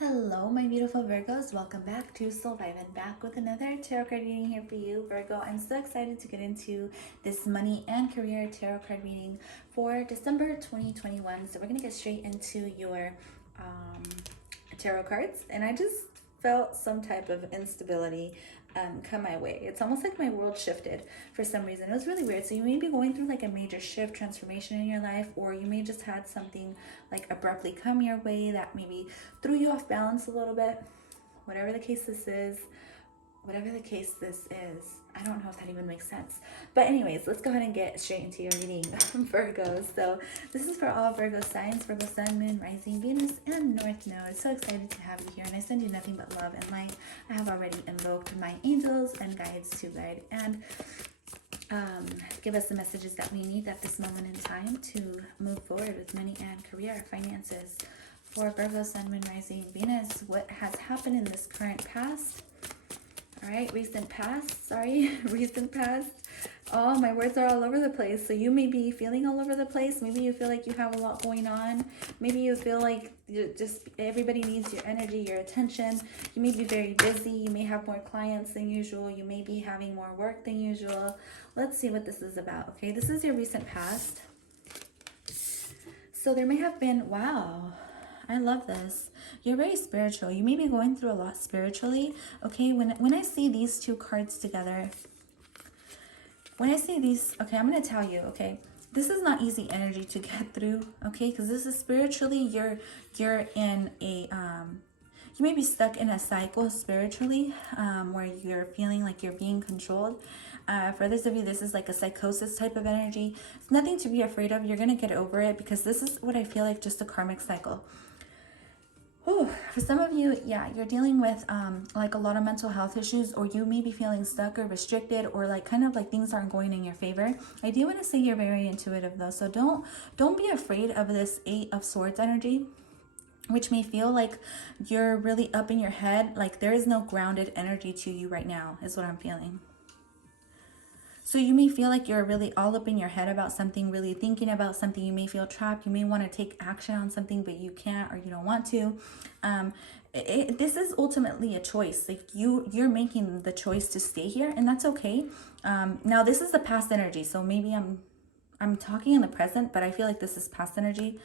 Hello, my beautiful Virgos. Welcome back to Soul Vibe and back with another tarot card reading here for you, Virgo. I'm so excited to get into this money and career tarot card reading for December 2021. So we're going to get straight into your tarot cards. And I just felt some type of instability come my way. It's almost like my world shifted for some reason. It was really weird. So you may be going through like a major shift, transformation in your life, or you may just had something like abruptly come your way that maybe threw you off balance a little bit. Whatever the case this is, I don't know if that even makes sense. But anyways, let's go ahead and get straight into your reading, Virgos. So this is for all Virgo signs, Virgo sun, moon, rising, Venus, and North Node. So excited to have you here, and I send you nothing but love and light. I have already invoked my angels and guides to guide and give us the messages that we need at this moment in time to move forward with money and career, finances. For Virgo sun, moon, rising, Venus, what has happened in this current past? All right, recent past. Oh, my words are all over the place. So you may be feeling all over the place. Maybe you feel like you have a lot going on. Maybe you feel like just everybody needs your energy, your attention. You may be very busy. You may have more clients than usual. You may be having more work than usual. Let's see what this is about. Okay, this is your recent past. So there may have been, wow, I love this. You're very spiritual. You may be going through a lot spiritually. Okay, when I see these two cards together, when I see these, okay, I'm going to tell you, okay, this is not easy energy to get through, okay, because this is spiritually, you're in a, you may be stuck in a cycle spiritually, where you're feeling like you're being controlled. For others of you, this is like a psychosis type of energy. It's nothing to be afraid of. You're going to get over it because this is what I feel like, just a karmic cycle. Oh, for some of you, yeah, you're dealing with like a lot of mental health issues, or you may be feeling stuck or restricted, or like kind of like things aren't going in your favor. I do want to say you're very intuitive though, so don't be afraid of this 8 of Swords energy, which may feel like you're really up in your head. Like there is no grounded energy to you right now, is what I'm feeling. So you may feel like you're really all up in your head about something, really thinking about something. You may feel trapped. You may want to take action on something, but you can't, or you don't want to. This is ultimately a choice. Like you're making the choice to stay here, and that's okay. Now this is the past energy, so maybe I'm talking in the present, but I feel like this is past energy.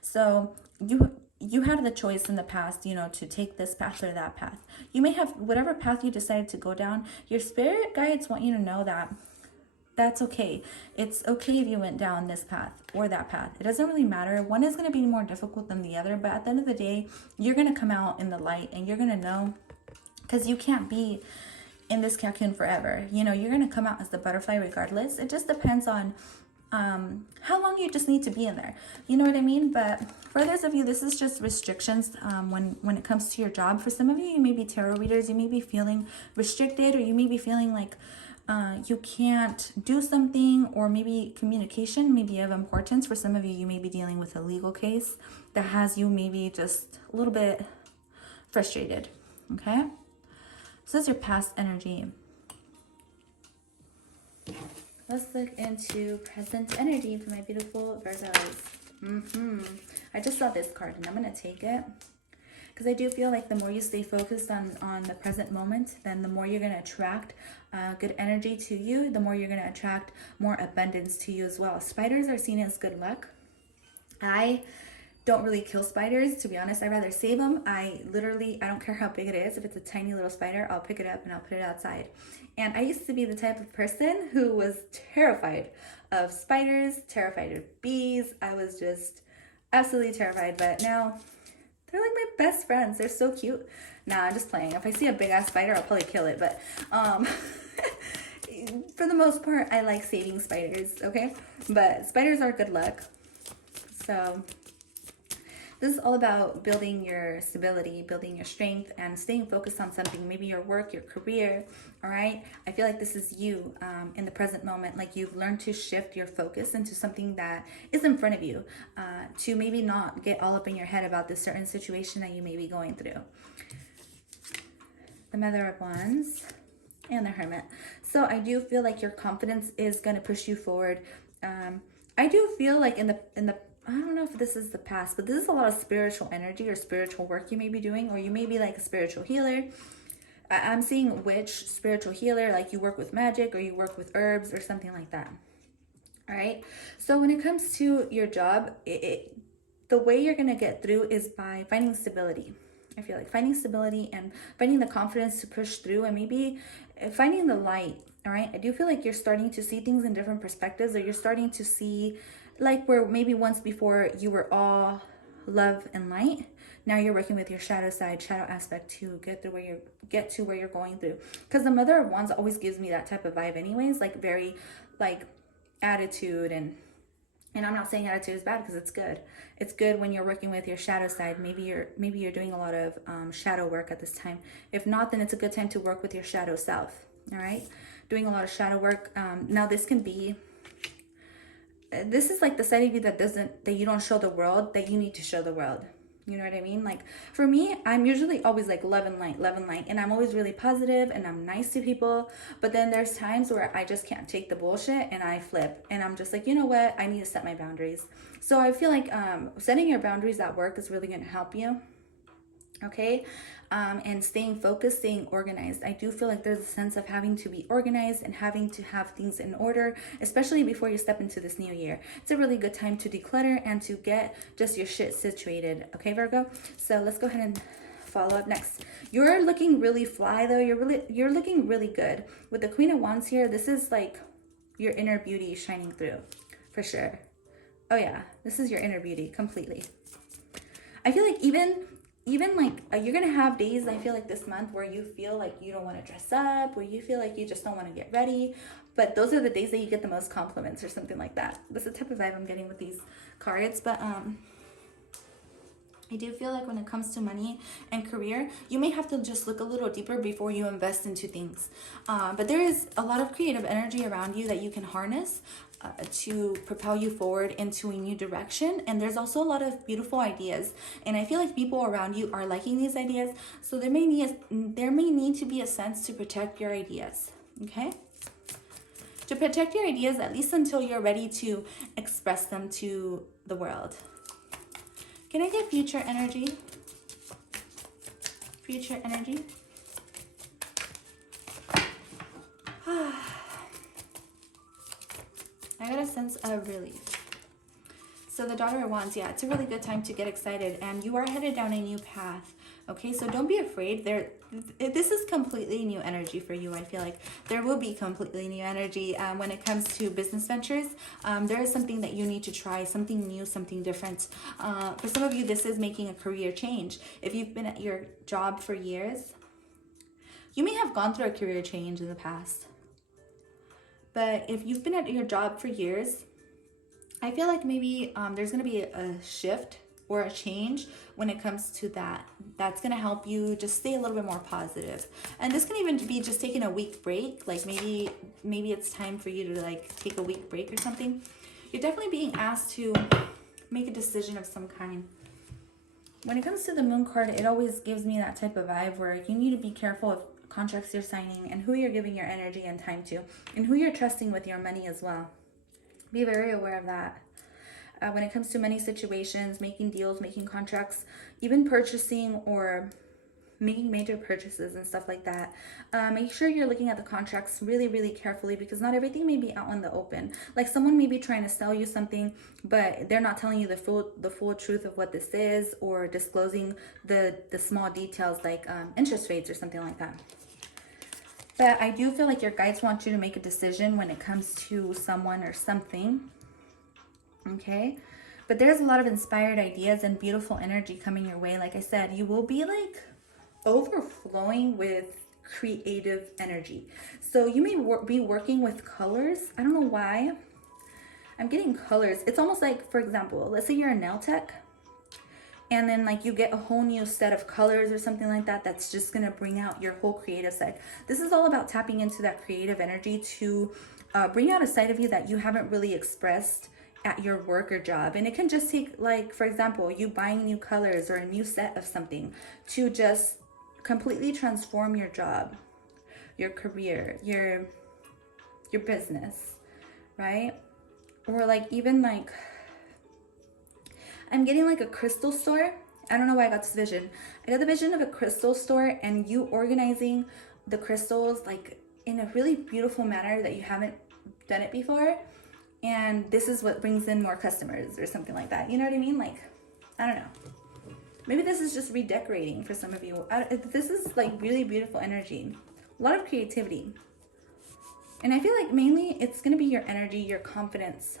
So you had the choice in the past, you know, to take this path or that path. You may have whatever path you decided to go down. Your spirit guides want you to know that that's okay. It's okay if you went down this path or that path. It doesn't really matter. One is going to be more difficult than the other, but at the end of the day, you're going to come out in the light, and you're going to know, because you can't be in this cocoon forever. You know, you're going to come out as the butterfly regardless. It just depends on how long you just need to be in there. You know what I mean? But for others of you, this is just restrictions when it comes to your job. For some of you, you may be tarot readers. You may be feeling restricted, or you may be feeling like you can't do something, or maybe communication may be of importance. For some of you, you may be dealing with a legal case that has you maybe just a little bit frustrated, okay? So that's your past energy. Let's look into present energy for my beautiful Virgos. I just saw this card, and I'm going to take it. Because I do feel like the more you stay focused on the present moment, then the more you're going to attract good energy to you, the more you're going to attract more abundance to you as well. Spiders are seen as good luck. I don't really kill spiders, to be honest. I'd rather save them. I don't care how big it is. If it's a tiny little spider, I'll pick it up and I'll put it outside. And I used to be the type of person who was terrified of spiders, terrified of bees. I was just absolutely terrified, but now they're like my best friends. They're so cute. Nah, I'm just playing. If I see a big ass spider, I'll probably kill it. But for the most part, I like saving spiders, okay? But spiders are good luck. So this is all about building your stability, building your strength, and staying focused on something. Maybe your work, your career, all right? I feel like this is you in the present moment. Like you've learned to shift your focus into something that is in front of you, to maybe not get all up in your head about this certain situation that you may be going through. The Mother of Wands and the Hermit. So I do feel like your confidence is going to push you forward. I do feel like in the I don't know if this is the past, but this is a lot of spiritual energy or spiritual work you may be doing, or you may be like a spiritual healer. I'm seeing witch, spiritual healer, like you work with magic or you work with herbs or something like that. All right. So when it comes to your job, the way you're going to get through is by finding stability. I feel like finding stability and finding the confidence to push through, and maybe finding the light. All right. I do feel like you're starting to see things in different perspectives, or you're starting to see like where maybe once before you were all love and light. Now you're working with your shadow side, shadow aspect to get to where you're going through. Because the Mother of Wands always gives me that type of vibe anyways, like very like attitude, and I'm not saying attitude is bad because it's good. It's good when you're working with your shadow side. Maybe you're doing a lot of shadow work at this time. If not, then it's a good time to work with your shadow self. All right, doing a lot of shadow work. Now this can be, this is like the side of you that you don't show the world, that you need to show the world. You know what I mean? Like for me, I'm usually always like love and light, and I'm always really positive and I'm nice to people. But then there's times where I just can't take the bullshit and I flip, and I'm just like, you know what? I need to set my boundaries. So I feel like setting your boundaries at work is really going to help you. Okay. And staying focused, staying organized. I do feel like there's a sense of having to be organized and having to have things in order, especially before you step into this new year. It's a really good time to declutter and to get just your shit situated. Okay, Virgo? So let's go ahead and follow up next. You're looking really fly though. You're looking really good. With the Queen of Wands here, this is like your inner beauty shining through for sure. Oh yeah, this is your inner beauty completely. I feel like even like you're gonna have days, I feel like this month, where you feel like you don't want to dress up, where you feel like you just don't want to get ready, but those are the days that you get the most compliments or something like that. That's the type of vibe I'm getting with these cards. But I do feel like when it comes to money and career, you may have to just look a little deeper before you invest into things. But there is a lot of creative energy around you that you can harness to propel you forward into a new direction. And there's also a lot of beautiful ideas. And I feel like people around you are liking these ideas. So there may need to be a sense to protect your ideas. Okay? To protect your ideas, at least until you're ready to express them to the world. Can I get future energy? Future energy. I got a sense of relief. So the Daughter of Wands, yeah, it's a really good time to get excited, and you are headed down a new path. Okay, so don't be afraid. This is completely new energy for you. I feel like there will be completely new energy when it comes to business ventures. There is something that you need to try, something new, something different. For some of you, this is making a career change. If you've been at your job for years, you may have gone through a career change in the past. But if you've been at your job for years, I feel like maybe there's going to be a shift or a change when it comes to that. That's going to help you just stay a little bit more positive. And this can even be just taking a week break. Like maybe it's time for you to like take a week break or something. You're definitely being asked to make a decision of some kind. When it comes to the Moon card, it always gives me that type of vibe where you need to be careful of contracts you're signing and who you're giving your energy and time to, and who you're trusting with your money as well. Be very aware of that. When it comes to money situations, making deals, making contracts, even purchasing or making major purchases and stuff like that, make sure you're looking at the contracts really, really carefully, because not everything may be out in the open. Like someone may be trying to sell you something, but they're not telling you the full truth of what this is, or disclosing the small details like interest rates or something like that. But I do feel like your guides want you to make a decision when it comes to someone or something. Okay? But there's a lot of inspired ideas and beautiful energy coming your way. Like I said, you will be like overflowing with creative energy. So you may be working with colors. I don't know why. I'm getting colors. It's almost like, for example, let's say you're a nail tech, and then like you get a whole new set of colors or something like that, that's just gonna bring out your whole creative side. This is all about tapping into that creative energy to bring out a side of you that you haven't really expressed at your work or job. And it can just take, like, for example, you buying new colors or a new set of something to just completely transform your job, your career, your business, right? Or like even like I'm getting like a crystal store. I don't know why I got this vision. I got the vision of a crystal store and you organizing the crystals like in a really beautiful manner that you haven't done it before. And this is what brings in more customers or something like that. You know what I mean? Like, I don't know. Maybe this is just redecorating for some of you. This is like really beautiful energy. A lot of creativity. And I feel like mainly it's going to be your energy, your confidence.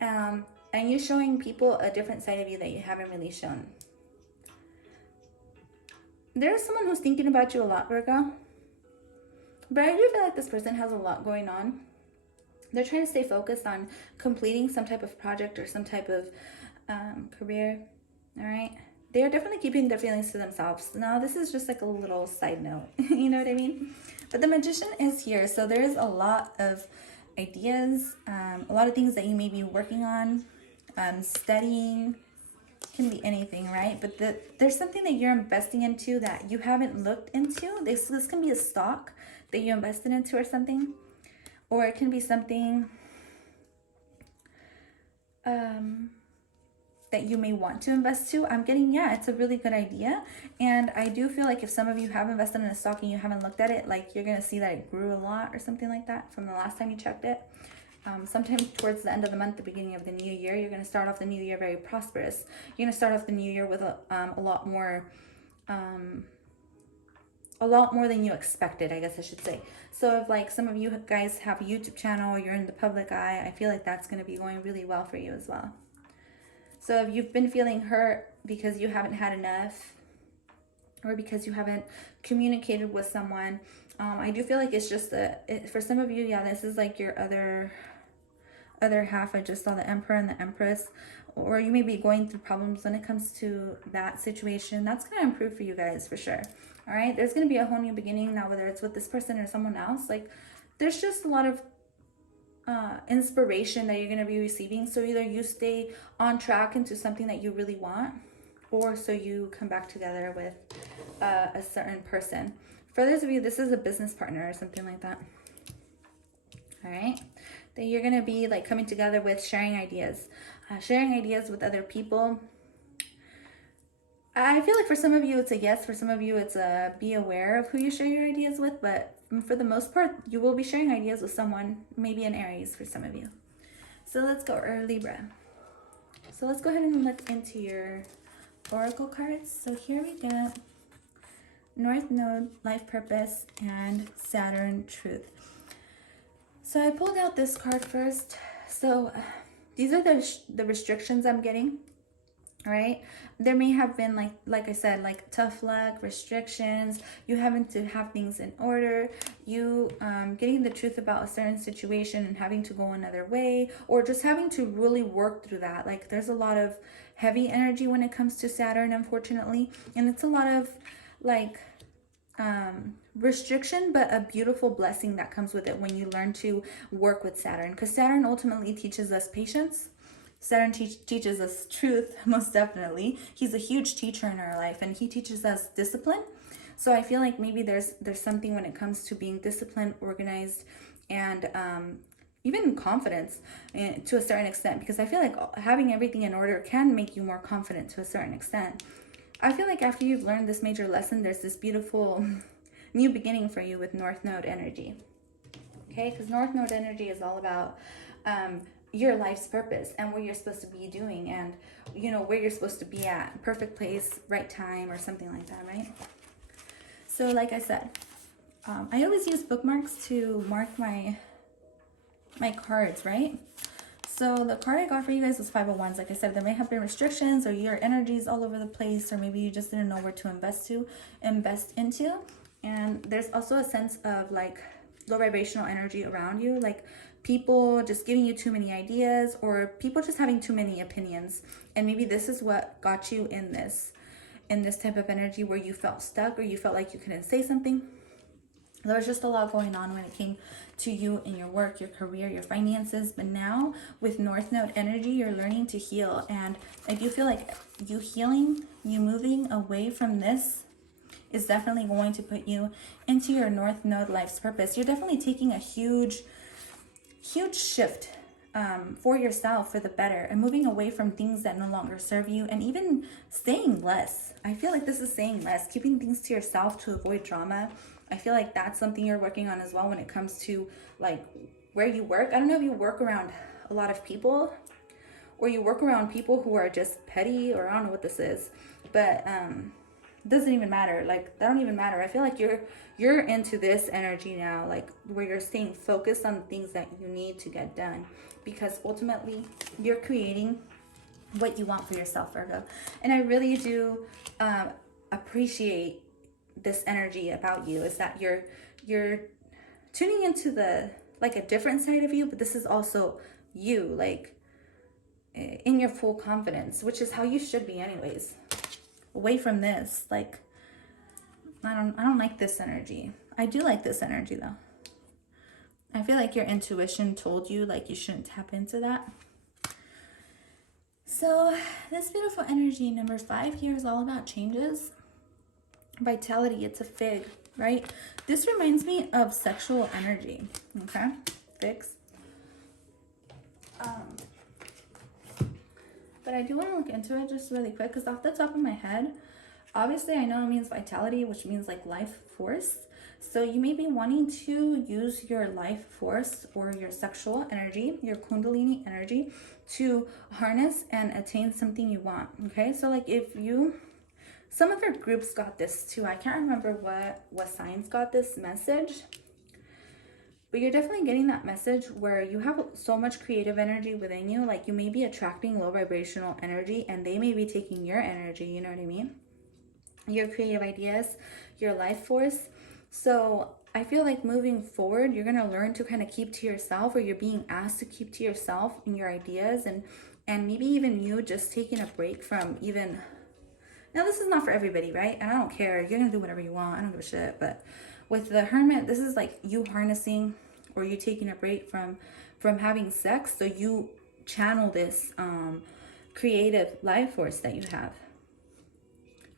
And you showing people a different side of you that you haven't really shown. There's someone who's thinking about you a lot, Virgo. But I do feel like this person has a lot going on. They're trying to stay focused on completing some type of project or some type of career. All right. They are definitely keeping their feelings to themselves. Now, this is just like a little side note. You know what I mean? But the Magician is here. So there is a lot of ideas, a lot of things that you may be working on, studying. Can be anything, right? But there's something that you're investing into that you haven't looked into. This can be a stock that you invested into or something. Or it can be something that you may want to invest to. I'm getting, yeah, it's a really good idea. And I do feel like if some of you have invested in a stock and you haven't looked at it, like you're going to see that it grew a lot or something like that from the last time you checked it. Sometime towards the end of the month, the beginning of the new year, you're going to start off the new year very prosperous. You're going to start off the new year with a lot more than you expected, I guess I should say. So if like some of you guys have a YouTube channel, you're in the public eye, I feel like that's going to be going really well for you as well. So if you've been feeling hurt because you haven't had enough or because you haven't communicated with someone, I do feel like it's just for some of you, yeah, this is like your other half. I just saw the Emperor and the Empress, or you may be going through problems when it comes to that situation. That's going to improve for you guys for sure. All right, there's going to be a whole new beginning now, whether it's with this person or someone else. Like there's just a lot of inspiration that you're going to be receiving. So either you stay on track into something that you really want, or so you come back together with a certain person. For those of you, this is a business partner or something like that. All right, that you're going to be like coming together with, sharing ideas with other people. I feel like for some of you it's a yes, for some of you it's a be aware of who you share your ideas with, but for the most part you will be sharing ideas with someone, maybe an Aries for some of you. So let's go, or Libra. So let's go ahead and look into your oracle cards. So here we go, North Node, Life Purpose, and Saturn, Truth. So I pulled out this card first. So these are the restrictions I'm getting. All right, there may have been like I said, like tough luck, restrictions, you having to have things in order, you getting the truth about a certain situation and having to go another way, or just having to really work through that. Like there's a lot of heavy energy when it comes to Saturn, unfortunately, and it's a lot of like restriction, but a beautiful blessing that comes with it when you learn to work with Saturn, because Saturn ultimately teaches us patience. Saturn teaches us truth, most definitely. He's a huge teacher in our life, and he teaches us discipline. So I feel like maybe there's something when it comes to being disciplined, organized, and even confidence to a certain extent, because I feel like having everything in order can make you more confident to a certain extent. I feel like after you've learned this major lesson, there's this beautiful new beginning for you with North Node energy. Okay, because North Node energy is all about your life's purpose and what you're supposed to be doing, and you know where you're supposed to be at, perfect place, right time, or something like that, right? So like I said, I always use bookmarks to mark my cards, right? So the card I got for you guys was 5 of Wands. Like I said, there may have been restrictions, or your energy's all over the place, or maybe you just didn't know where to invest into. And there's also a sense of like low vibrational energy around you, like people just giving you too many ideas, or people just having too many opinions. And maybe this is what got you in this type of energy where you felt stuck, or you felt like you couldn't say something. There was just a lot going on when it came to you in your work, your career, your finances. But now with North Node energy, you're learning to heal. And I do feel like you healing, you moving away from this is definitely going to put you into your North Node life's purpose. You're definitely taking a huge shift for yourself, for the better, and moving away from things that no longer serve you, and even saying less. I feel like this is saying less, keeping things to yourself to avoid drama. I feel like that's something you're working on as well when it comes to like where you work. I don't know if you work around a lot of people, or you work around people who are just petty, or I don't know what this is, but it doesn't even matter. Like, that don't even matter. I feel like you're into this energy now, like where you're staying focused on the things that you need to get done, because ultimately you're creating what you want for yourself, Virgo. And I really do appreciate this energy about you, is that you're tuning into the like a different side of you, but this is also you, like in your full confidence, which is how you should be anyways. Away from this, like I don't like this energy. I do like this energy though. I feel like your intuition told you like you shouldn't tap into that. So this beautiful energy, number 5 here, is all about changes, vitality. It's a fig, right? This reminds me of sexual energy. Okay, figs. But I do want to look into it just really quick, because off the top of my head, obviously I know it means vitality, which means like life force. So you may be wanting to use your life force or your sexual energy, your kundalini energy, to harness and attain something you want. Okay, so like if you, some of your groups got this too. I can't remember what signs got this message, but you're definitely getting that message where you have so much creative energy within you. Like you may be attracting low vibrational energy, and they may be taking your energy, you know what I mean? Your creative ideas, your life force. So I feel like moving forward, you're going to learn to kind of keep to yourself, or you're being asked to keep to yourself in your ideas, and maybe even you just taking a break from even, now this is not for everybody, right? And I don't care, you're going to do whatever you want, I don't give a shit. But with the Hermit, this is like you harnessing, or you taking a break from having sex, so you channel this creative life force that you have.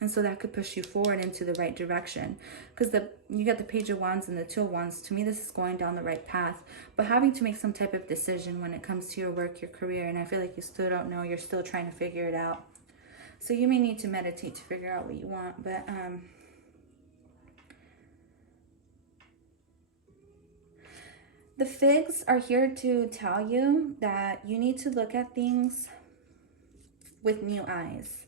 And so that could push you forward into the right direction, because you got the Page of Wands and the Two of Wands. To me, this is going down the right path, but having to make some type of decision when it comes to your work, your career. And I feel like you still don't know, you're still trying to figure it out. So you may need to meditate to figure out what you want. But the figs are here to tell you that you need to look at things with new eyes.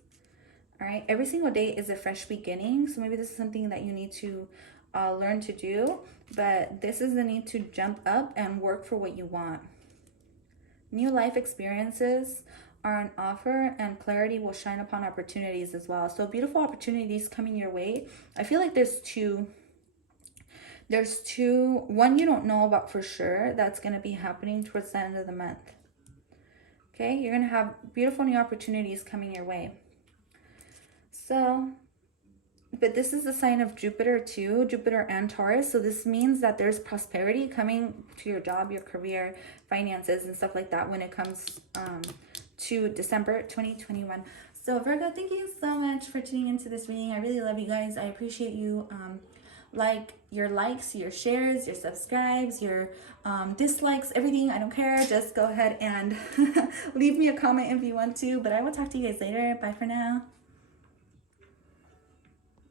All right, every single day is a fresh beginning. So maybe this is something that you need to learn to do, but this is the need to jump up and work for what you want. New life experiences are on offer, and clarity will shine upon opportunities as well. So beautiful opportunities coming your way. I feel like there's two. One you don't know about for sure that's going to be happening towards the end of the month. Okay, you're going to have beautiful new opportunities coming your way. So, but this is the sign of Jupiter too, Jupiter and Taurus. So this means that there's prosperity coming to your job, your career, finances, and stuff like that when it comes to December 2021. So Virgo, thank you so much for tuning into this reading. I really love you guys. I appreciate you. Like your likes, your shares, your subscribes, your dislikes, everything. I don't care. Just go ahead and leave me a comment if you want to. But I will talk to you guys later. Bye for now.